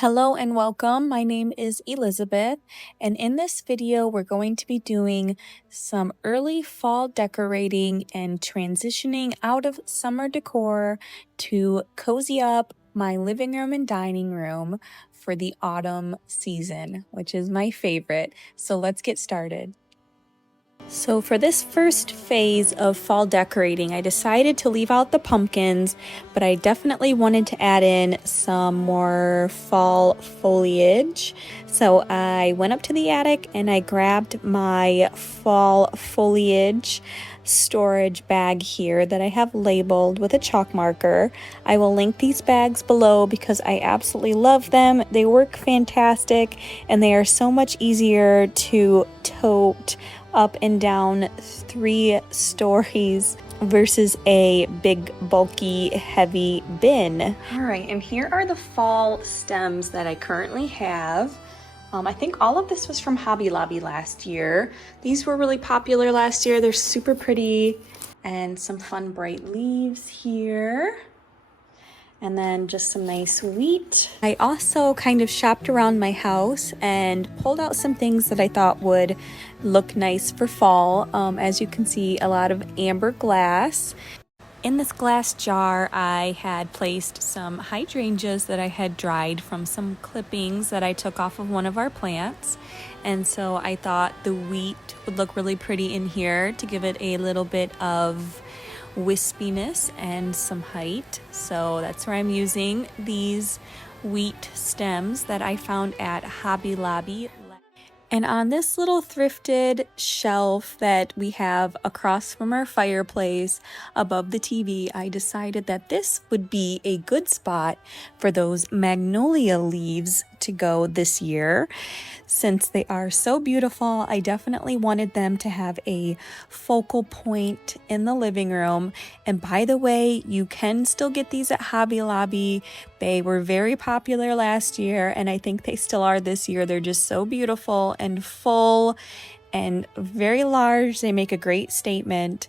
Hello and welcome. My name is Elizabeth, and in this video, we're going to be doing some early fall decorating and transitioning out of summer decor to cozy up my living room and dining room for the autumn season, which is my favorite. So let's get started. So for this first phase of fall decorating, I decided to leave out the pumpkins, but I definitely wanted to add in some more fall foliage. So I went up to the attic and I grabbed my fall foliage storage bag here that I have labeled with a chalk marker. I will link these bags below because I absolutely love them. They work fantastic and they are so much easier to tote up and down 3 stories versus a big, bulky, heavy bin. All right, and here are the fall stems that I currently have. I think all of this was from Hobby Lobby last year. These were really popular last year. They're super pretty, and some fun bright leaves here. And then just some nice wheat. I also kind of shopped around my house and pulled out some things that I thought would look nice for fall. As you can see, a lot of amber glass. In this glass jar, I had placed some hydrangeas that I had dried from some clippings that I took off of one of our plants. And so I thought the wheat would look really pretty in here to give it a little bit of wispiness and some height. So that's where I'm using these wheat stems that I found at Hobby Lobby. And on this little thrifted shelf that we have across from our fireplace above the TV, I decided that this would be a good spot for those magnolia leaves to go this year. Since they are so beautiful, I definitely wanted them to have a focal point in the living room. And by the way, you can still get these at Hobby Lobby. They were very popular last year, and I think they still are this year. They're just so beautiful and full and very large. They make a great statement.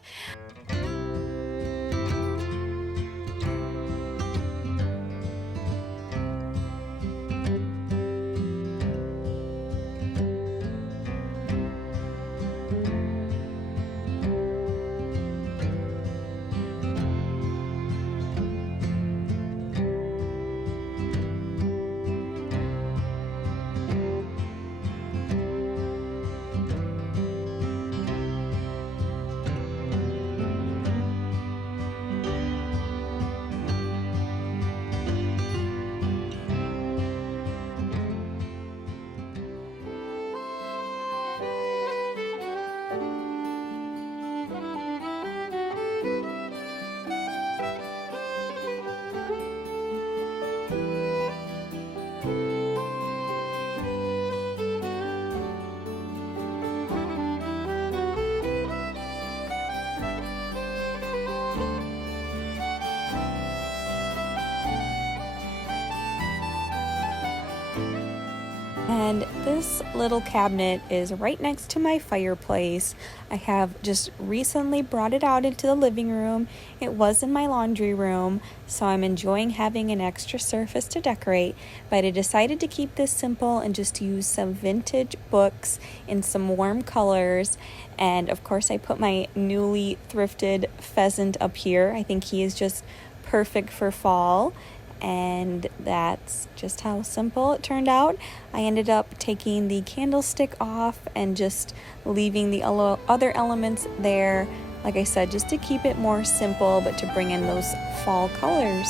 And this little cabinet is right next to my fireplace. I have just recently brought it out into the living room. It was in my laundry room, so I'm enjoying having an extra surface to decorate, but I decided to keep this simple and just use some vintage books in some warm colors. And of course, I put my newly thrifted pheasant up here. I think he is just perfect for fall. And that's just how simple it turned out. I ended up taking the candlestick off and just leaving the other elements there, like I said, just to keep it more simple but to bring in those fall colors.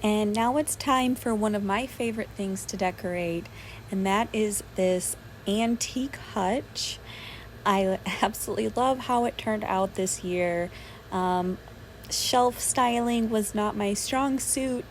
And now it's time for one of my favorite things to decorate, and that is this antique hutch. I absolutely love how it turned out this year. Shelf styling was not my strong suit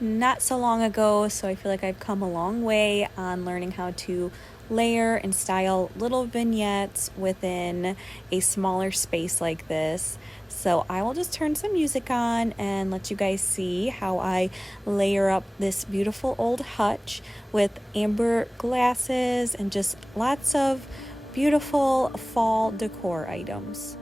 not so long ago, so I feel like I've come a long way on learning how to layer and style little vignettes within a smaller space like this. So I will just turn some music on and let you guys see how I layer up this beautiful old hutch with amber glasses and just lots of beautiful fall decor items.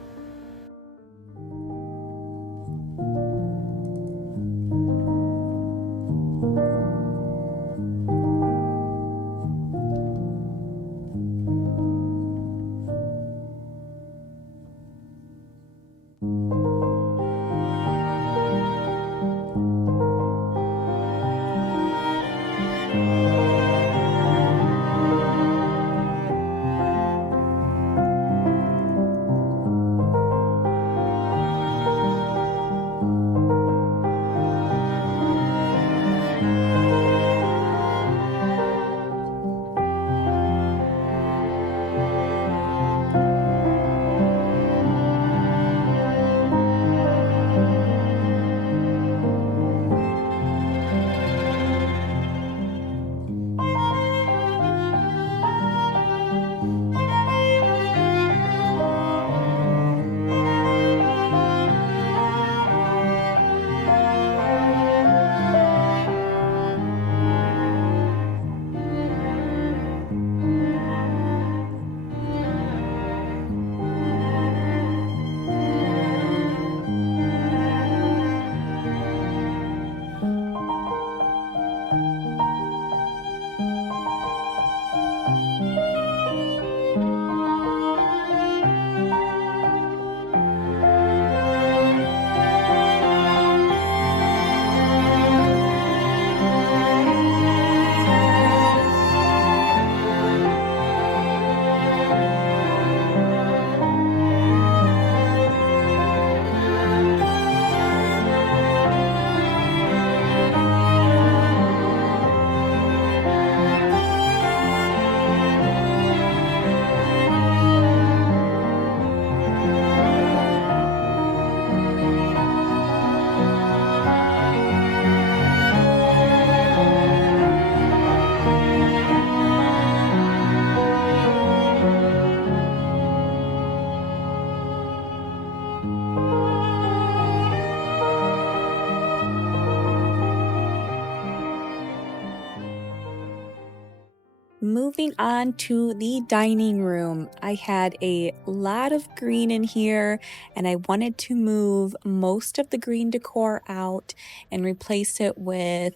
Moving on to the dining room, I had a lot of green in here and I wanted to move most of the green decor out and replace it with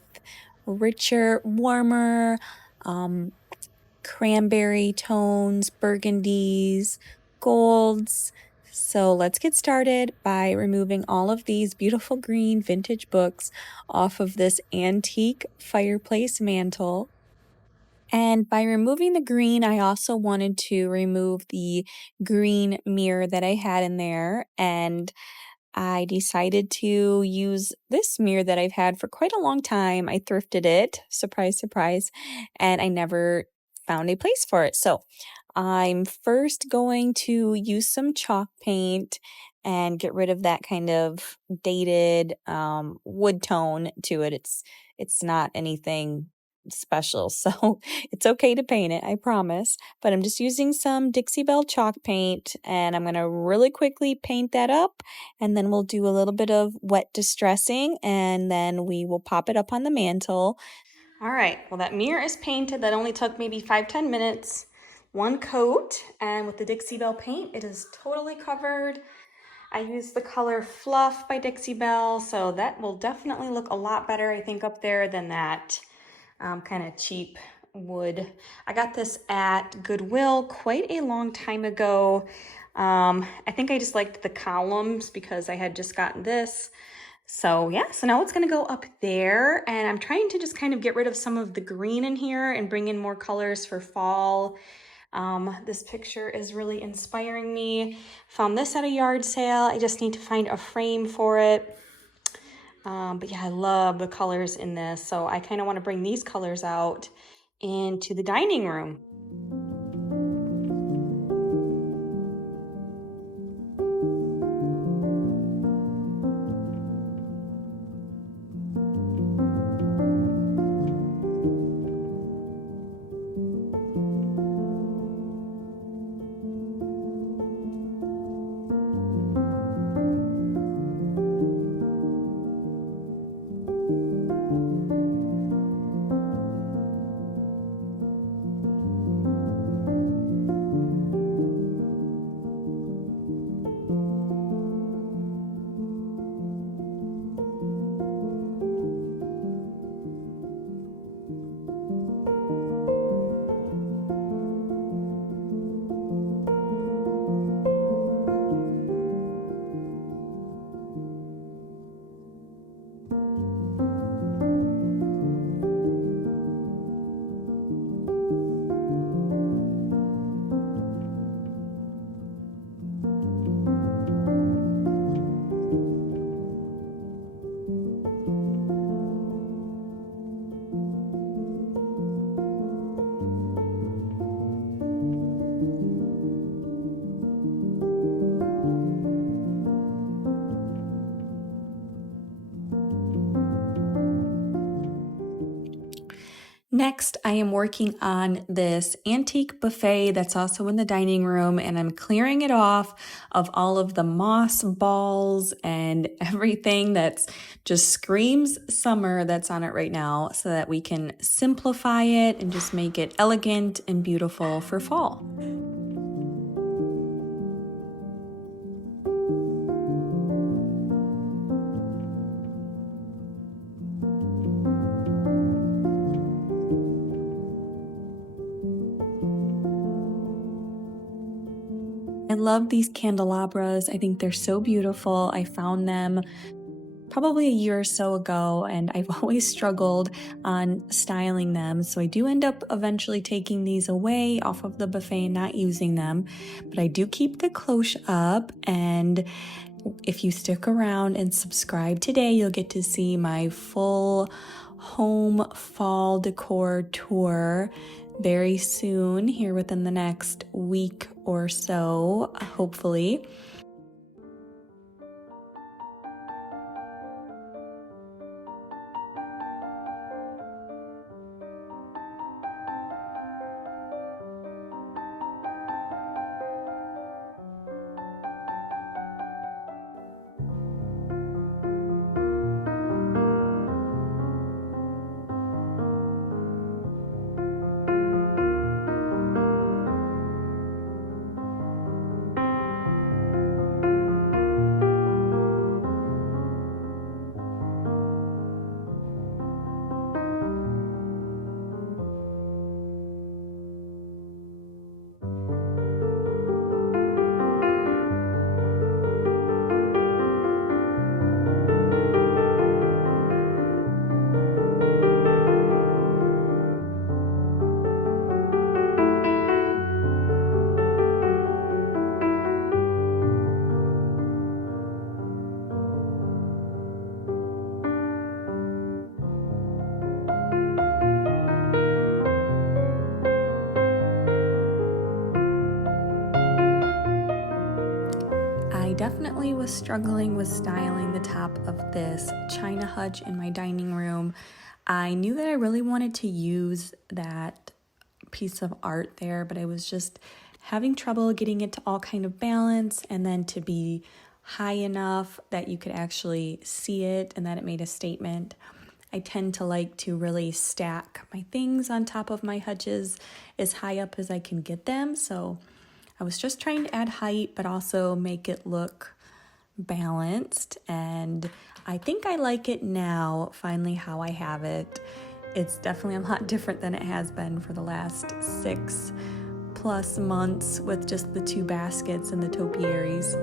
richer, warmer, um, cranberry tones, burgundies, golds. So let's get started by removing all of these beautiful green vintage books off of this antique fireplace mantle. And by removing the green, I also wanted to remove the green mirror that I had in there. And I decided to use this mirror that I've had for quite a long time. I thrifted it, surprise, surprise, and I never found a place for it. So I'm first going to use some chalk paint and get rid of that kind of dated wood tone to it. It's not anything special, so it's okay to paint it, I promise. But I'm just using some Dixie Belle chalk paint and I'm gonna really quickly paint that up and then we'll do a little bit of wet distressing and then we will pop it up on the mantle. All right, well that mirror is painted. That only took maybe 5-10 minutes. One coat, and with the Dixie Belle paint, it is totally covered. I used the color Fluff by Dixie Belle, so that will definitely look a lot better, I think, up there than that kind of cheap wood. I got this at Goodwill quite a long time ago. I think I just liked the columns because I had just gotten this. So yeah, so now it's gonna go up there and I'm trying to just kind of get rid of some of the green in here and bring in more colors for fall. This picture is really inspiring me. Found this at a yard sale. I just need to find a frame for it. But yeah, I love the colors in this. So I kind of want to bring these colors out into the dining room. Next, I am working on this antique buffet that's also in the dining room, and I'm clearing it off of all of the moss balls and everything that's just screams summer that's on it right now, so that we can simplify it and just make it elegant and beautiful for fall. I love these candelabras. I think they're so beautiful. I found them probably a year or so ago, and I've always struggled on styling them. So I do end up eventually taking these away off of the buffet and not using them. But I do keep the cloche up, and if you stick around and subscribe today, you'll get to see my full home fall decor tour very soon, here within the next week or so, hopefully. I definitely was struggling with styling the top of this china hutch in my dining room. I knew that I really wanted to use that piece of art there, but I was just having trouble getting it to all kind of balance and then to be high enough that you could actually see it and that it made a statement. I tend to like to really stack my things on top of my hutches as high up as I can get them, so I was just trying to add height, but also make it look balanced. And I think I like it now, finally, how I have it. It's definitely a lot different than it has been for the last 6+ months with just the 2 baskets and the topiaries.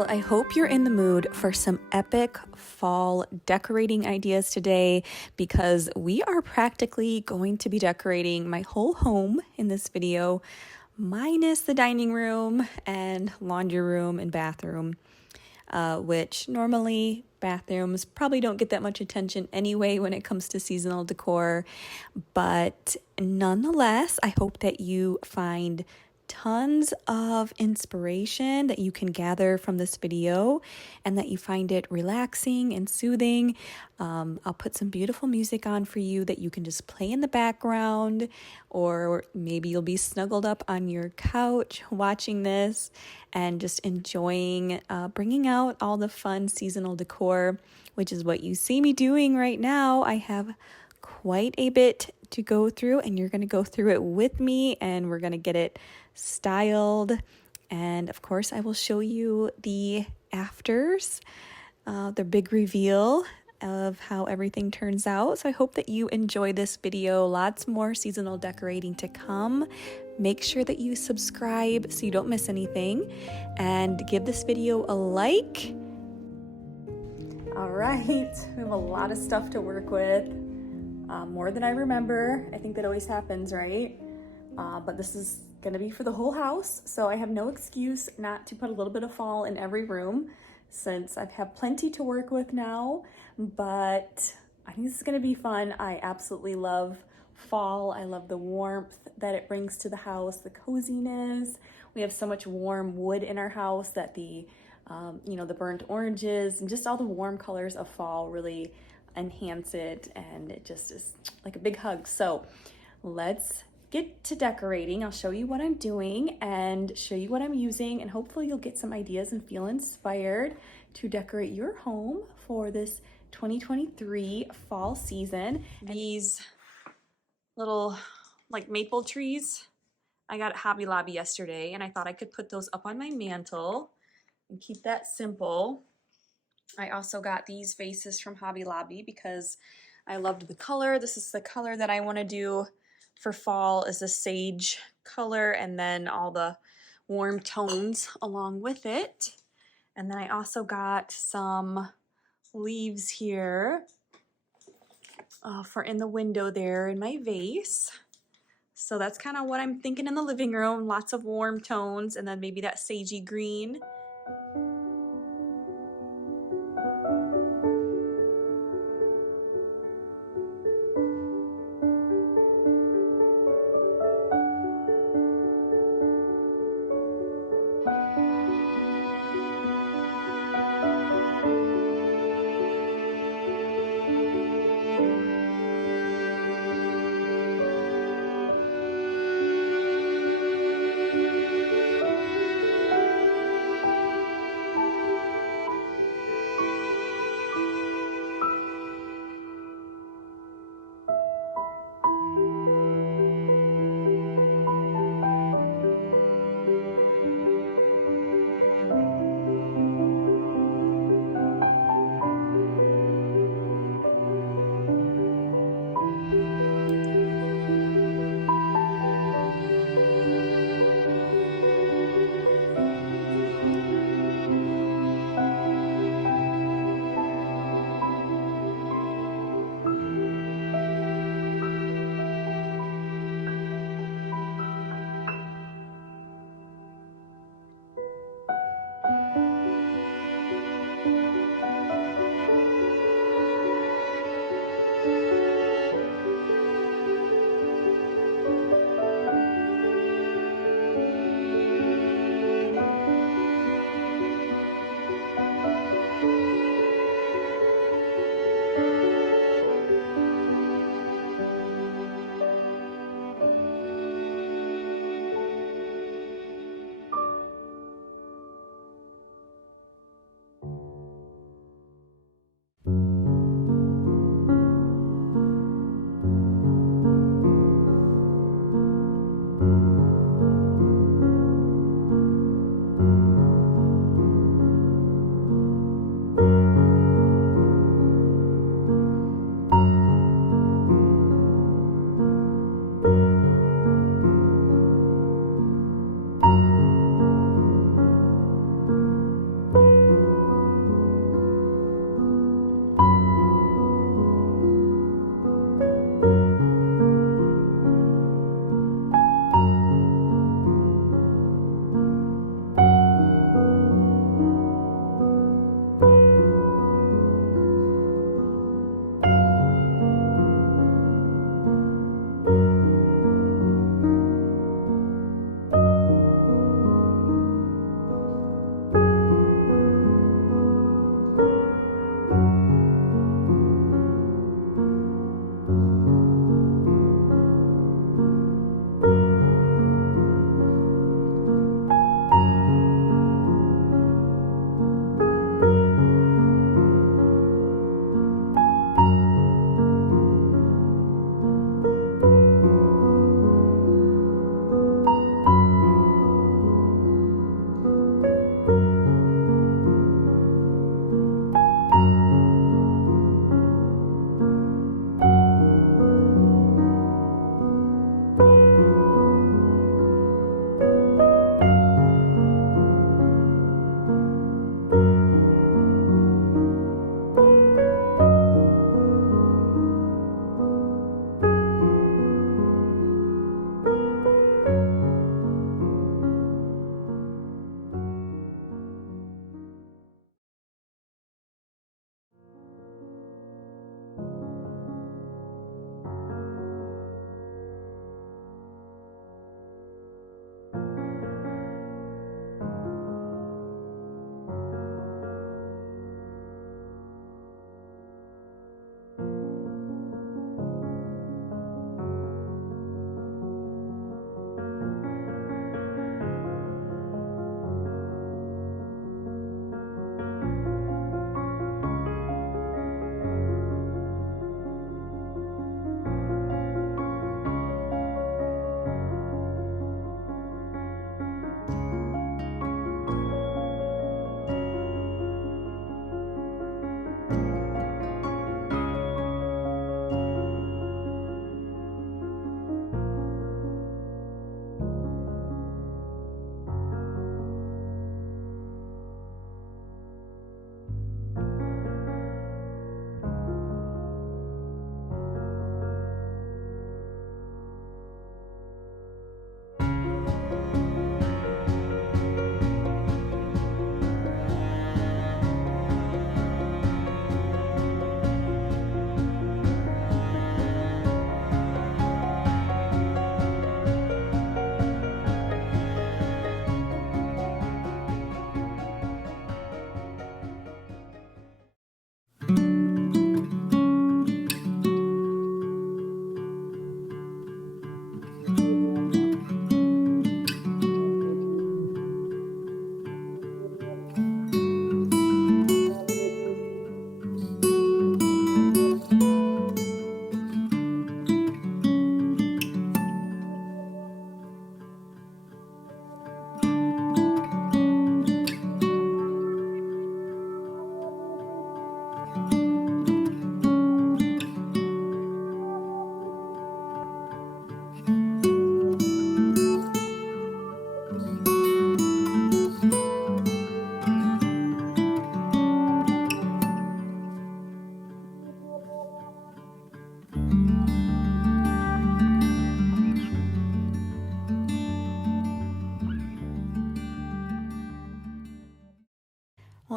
Well, I hope you're in the mood for some epic fall decorating ideas today because we are practically going to be decorating my whole home in this video, minus the dining room and laundry room and bathroom, which normally bathrooms probably don't get that much attention anyway when it comes to seasonal decor. But nonetheless, I hope that you find tons of inspiration that you can gather from this video and that you find it relaxing and soothing. I'll put some beautiful music on for you that you can just play in the background, or maybe you'll be snuggled up on your couch watching this and just enjoying bringing out all the fun seasonal decor, which is what you see me doing right now. I have quite a bit to go through, and you're going to go through it with me, and we're going to get it styled. And of course, I will show you the afters, the big reveal of how everything turns out. So I hope that you enjoy this video. Lots more seasonal decorating to come. Make sure that you subscribe so you don't miss anything, and give this video a like. All right, we have a lot of stuff to work with. More than I remember. I think that always happens, right? But this is gonna be for the whole house, so I have no excuse not to put a little bit of fall in every room since I have plenty to work with now. But I think this is gonna be fun. I absolutely love fall. I love the warmth that it brings to the house, the coziness. We have so much warm wood in our house that the the burnt oranges and just all the warm colors of fall really enhance it, and it just is like a big hug. So let's get to decorating. I'll show you what I'm doing and show you what I'm using, and hopefully you'll get some ideas and feel inspired to decorate your home for this 2023 fall season. These little like maple trees I got at Hobby Lobby yesterday, and I thought I could put those up on my mantle and keep that simple. I also got these vases from Hobby Lobby because I loved the color. This is the color that I want to do for fall, is the sage color, and then all the warm tones along with it. And then I also got some leaves here for in the window there in my vase. So that's kind of what I'm thinking in the living room. Lots of warm tones, and then maybe that sagey green.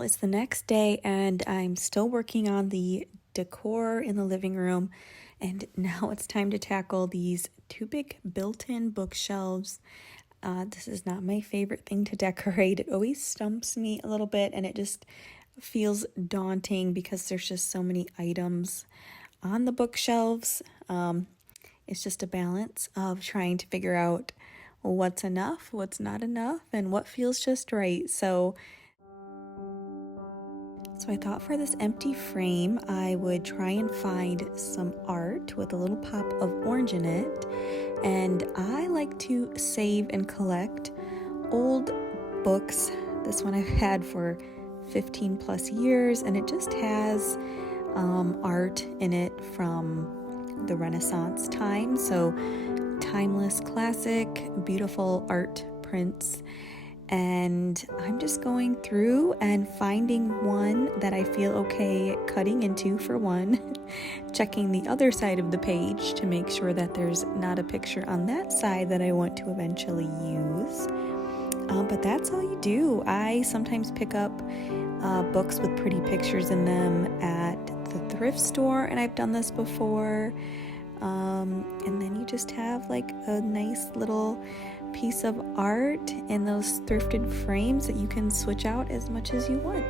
it's the next day and I'm still working on the decor in the living room, and now it's time to tackle these two big built-in bookshelves. This is not my favorite thing to decorate. It always stumps me a little bit and it just feels daunting because there's just so many items on the bookshelves. It's just a balance of trying to figure out what's enough, what's not enough, and what feels just right. So I thought for this empty frame, I would try and find some art with a little pop of orange in it. And I like to save and collect old books. This one I've had for 15 plus years, and it just has art in it from the Renaissance time. So timeless classic, beautiful art prints. And I'm just going through and finding one that I feel okay cutting into for one, checking the other side of the page to make sure that there's not a picture on that side that I want to eventually use. But that's all you do. I sometimes pick up books with pretty pictures in them at the thrift store, and I've done this before. And then you just have like a nice little piece of art in those thrifted frames that you can switch out as much as you want.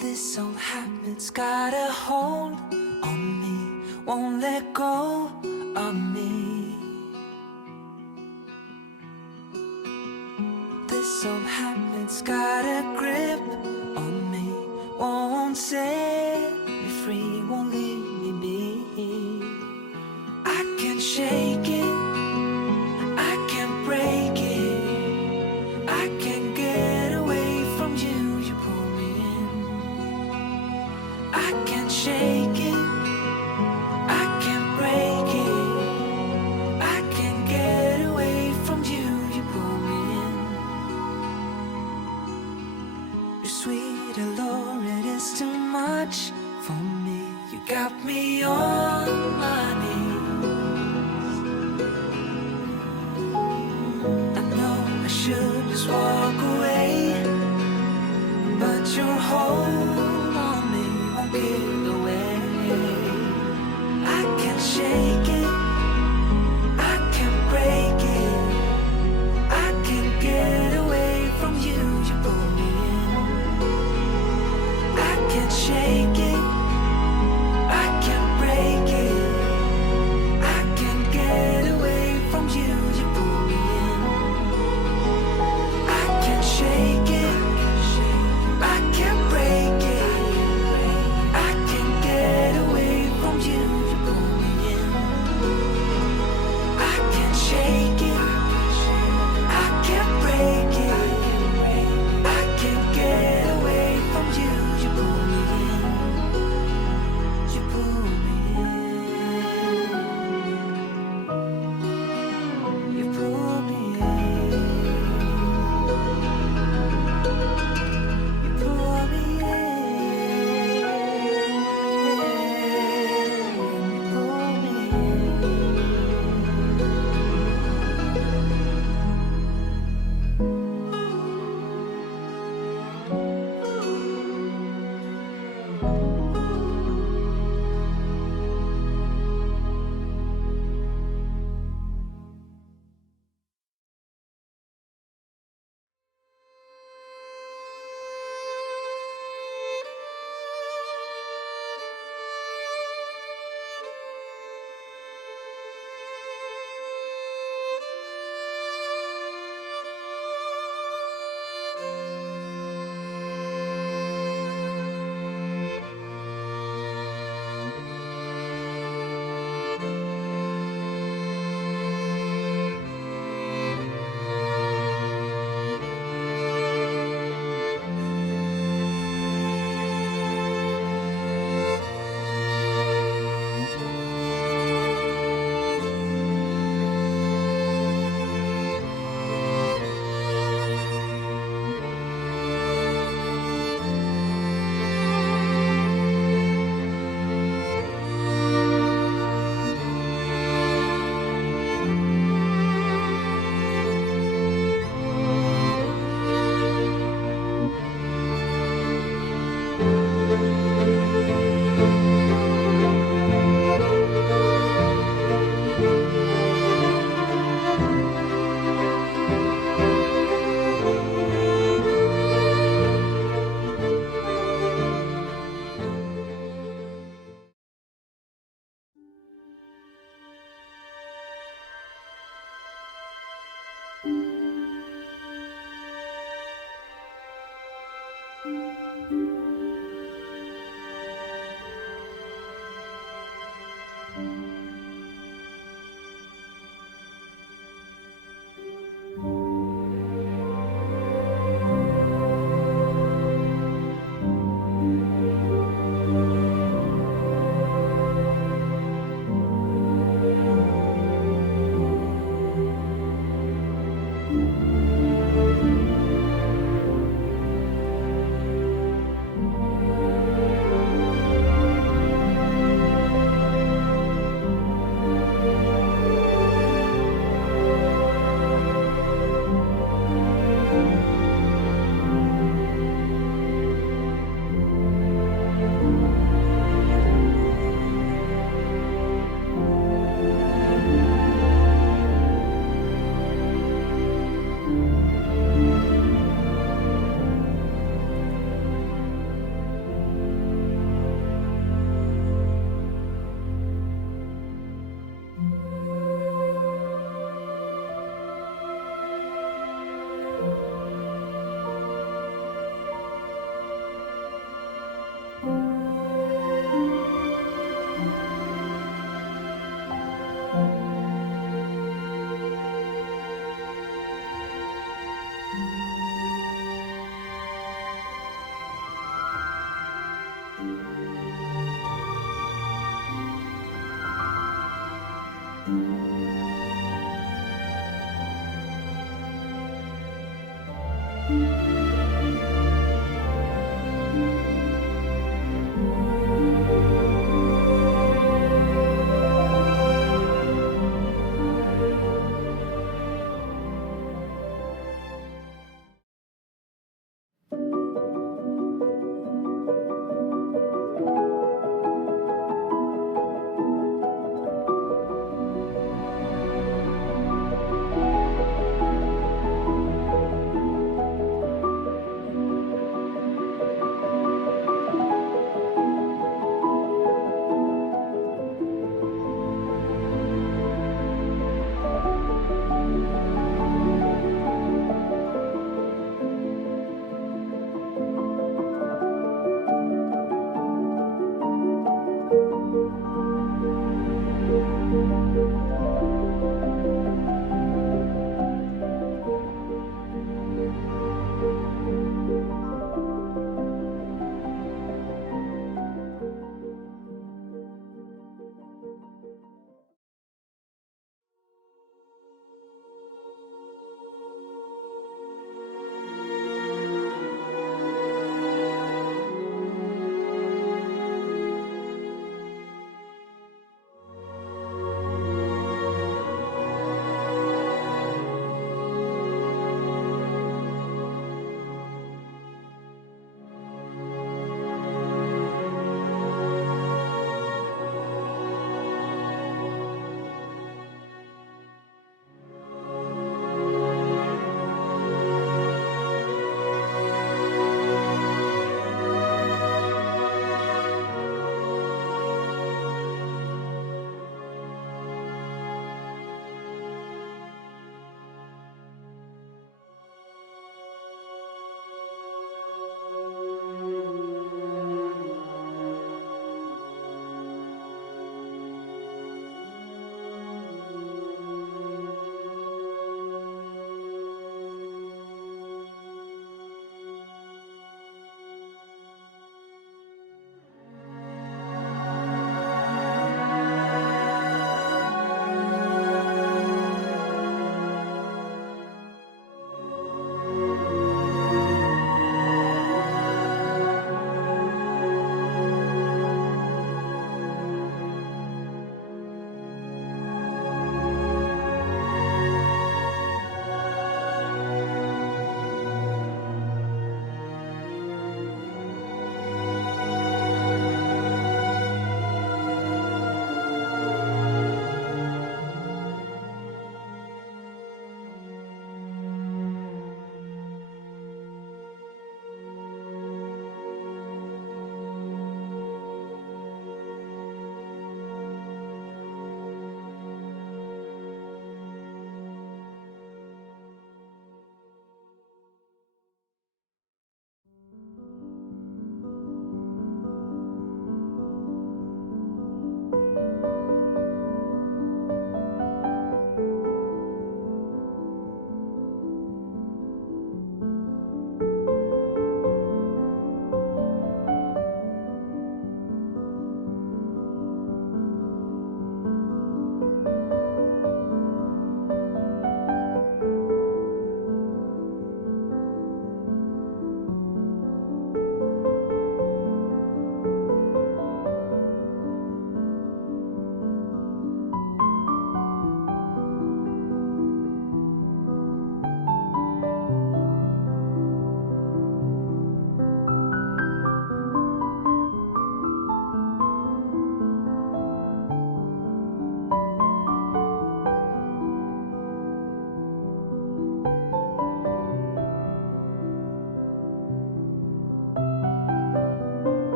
This old habit's got a hold on me, won't let go of me. This old habit's got a grip on me, won't set me free, won't leave me be. I can't shake it, I can't break it, I can't get away from you, you pull me in. I can't shake it, I can't break it, I can't get away from you, you pull me in. You're sweet, allure, it is too much for me. You got me on my knees. I know I should just walk away, but your hold on me won't give away. I can't shake it, I can't break it, I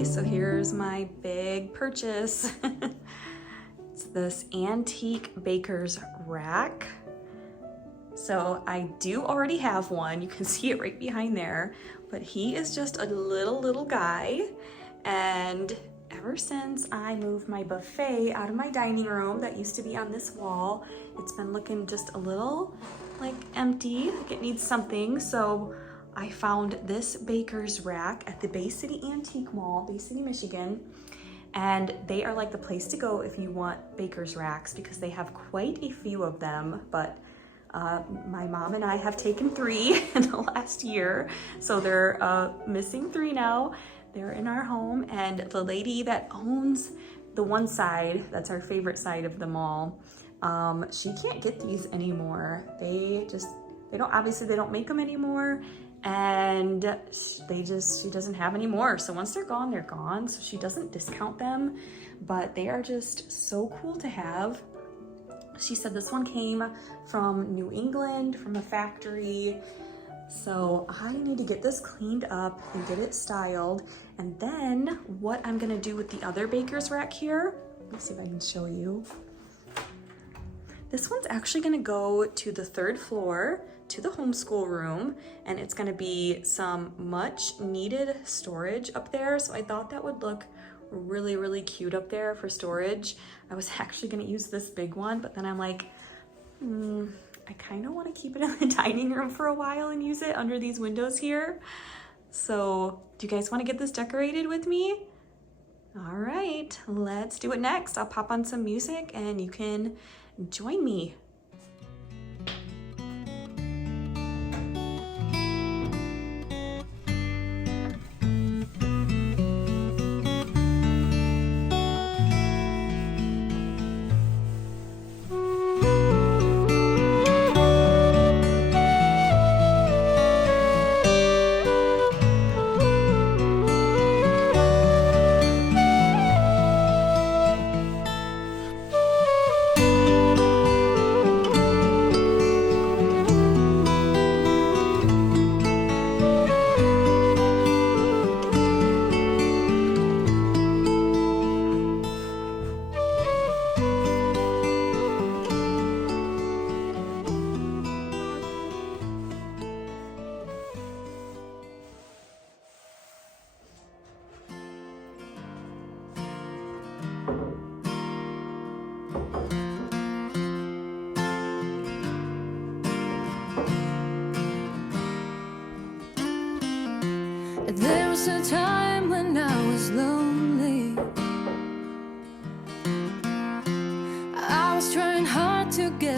everybody, so here's my big purchase. It's this antique baker's rack. So I do already have one, you can see it right behind there, but he is just a little guy, and ever since I moved my buffet out of my dining room that used to be on this wall, it's been looking just a little like empty, like it needs something. So I found this baker's rack at the Bay City Antique Mall, Bay City, Michigan. And they are like the place to go if you want baker's racks because they have quite a few of them, but my mom and I have taken 3 in the last year. So they're missing 3 now. They're in our home, and the lady that owns the one side, that's our favorite side of the mall, she can't get these anymore. They don't make them anymore, and she doesn't have any more. So once they're gone, they're gone. So she doesn't discount them, but they are just so cool to have. She said this one came from New England, from a factory. So I need to get this cleaned up and get it styled. And then what I'm gonna do with the other baker's rack here, let me see if I can show you. This one's actually gonna go to the 3rd floor, to the homeschool room, and it's gonna be some much needed storage up there. So I thought that would look really cute up there for storage. I was actually gonna use this big one, but then I'm like, I kind of want to keep it in the dining room for a while and use it under these windows here. So do you guys want to get this decorated with me? All right, let's do it next. I'll pop on some music and you can join me. There was a time when I was lonely. I was trying hard to get